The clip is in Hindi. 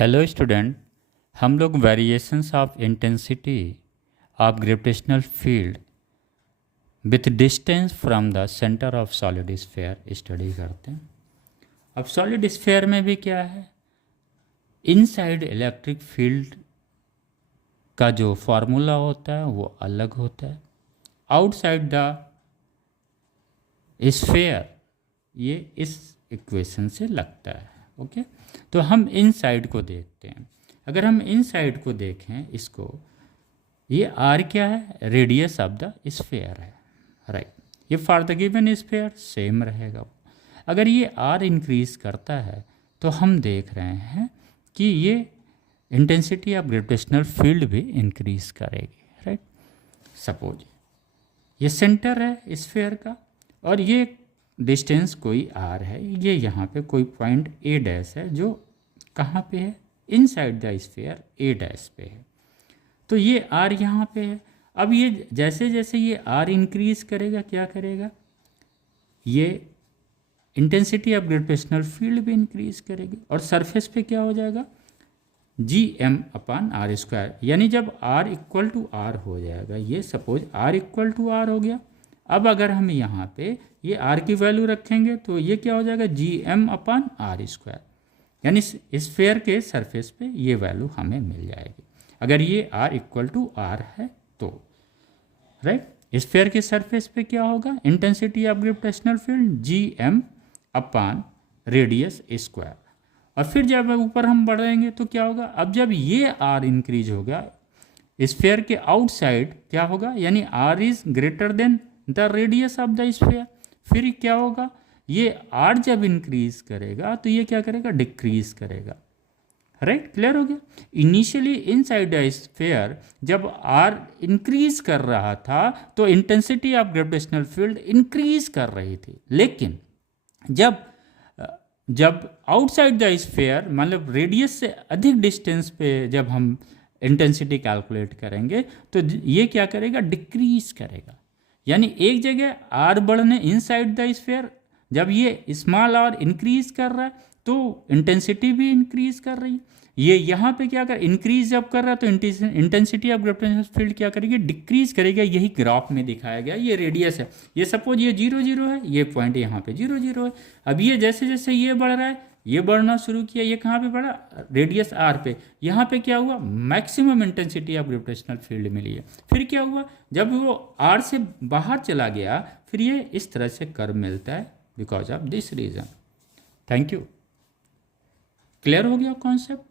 हेलो स्टूडेंट, हम लोग variations of intensity of gravitational field with distance from the centre of solid sphere study करते हैं। अब सॉलिड स्फीयर में भी क्या है, इनसाइड इलेक्ट्रिक फील्ड का जो फार्मूला होता है वो अलग होता है, आउटसाइड द स्फीयर ये इस इक्वेशन से लगता है। ओके, तो हम इनसाइड को देखते हैं। अगर हम इनसाइड को देखें, इसको ये आर क्या है, रेडियस ऑफ द स्फीयर है, राइट। ये for the given sphere same रहेगा। अगर ये आर इंक्रीज करता है तो हम देख रहे हैं कि ये इंटेंसिटी ऑफ ग्रेविटेशनल फील्ड भी इंक्रीज करेगी, राइट। सपोज ये सेंटर है स्फीयर का और ये डिस्टेंस कोई आर है, ये यहाँ पे कोई पॉइंट ए डैश है जो कहाँ पे है, inside the sphere A dash पे है। तो ये आर यहाँ पे है। अब ये जैसे जैसे ये आर इंक्रीज करेगा क्या करेगा, ये इंटेंसिटी ऑफ ग्रेविटेशनल फील्ड भी इंक्रीज करेगी और सरफेस पे क्या हो जाएगा, G M upon R square. यानी जब आर इक्वल टू आर हो जाएगा, ये suppose R equal to R हो गया। अब अगर हम यहाँ पे ये आर की वैल्यू रखेंगे तो ये क्या हो जाएगा, G M upon R square. यानी स्फीयर के सरफेस पे ये वैल्यू हमें मिल जाएगी अगर ये आर इक्वल टू आर है तो, राइट। स्फीयर के सरफेस पे क्या होगा, intensity of gravitational field G M upon radius square. और फिर जब ऊपर हम बढ़ेंगे तो क्या होगा, अब जब ये आर इंक्रीज होगा स्फीयर के आउटसाइड क्या होगा, यानी R is greater than the radius of the sphere. फिर क्या होगा, ये आर जब इंक्रीज करेगा तो ये क्या करेगा, डिक्रीज करेगा, राइट। क्लियर हो गया। इनिशियली इनसाइड द स्फीयर जब आर इंक्रीज कर रहा था तो intensity of gravitational field increase कर रही थी, लेकिन जब आउटसाइड द स्फीयर मतलब रेडियस से अधिक डिस्टेंस पे जब हम इंटेंसिटी कैलकुलेट करेंगे तो ये क्या करेगा, डिक्रीज करेगा। यानी एक जगह आर बढ़ने इनसाइड द स्फीयर, जब ये स्मॉल आर इंक्रीज कर रहा है तो इंटेंसिटी भी इंक्रीज कर रही है। ये यहाँ पे क्या कर, इंक्रीज जब कर रहा है तो इंटेंसिटी ऑफ ग्रेविटेशनल फील्ड क्या करेगी, डिक्रीज करेगा। यही ग्राफ में दिखाया गया, ये रेडियस है, ये सपोज ये 0 0 है, ये पॉइंट यहाँ पे 0 0 है। अब ये जैसे जैसे ये बढ़ रहा है, ये बढ़ना शुरू किया, ये कहाँ पे बढ़ा, रेडियस आर पे। यहाँ पे क्या हुआ, maximum intensity of gravitational field मिली है। फिर क्या हुआ, जब वो आर से बाहर चला गया फिर ये इस तरह से कर्व मिलता है because of this reason. Thank you. Clear हो गया कॉन्सेप्ट।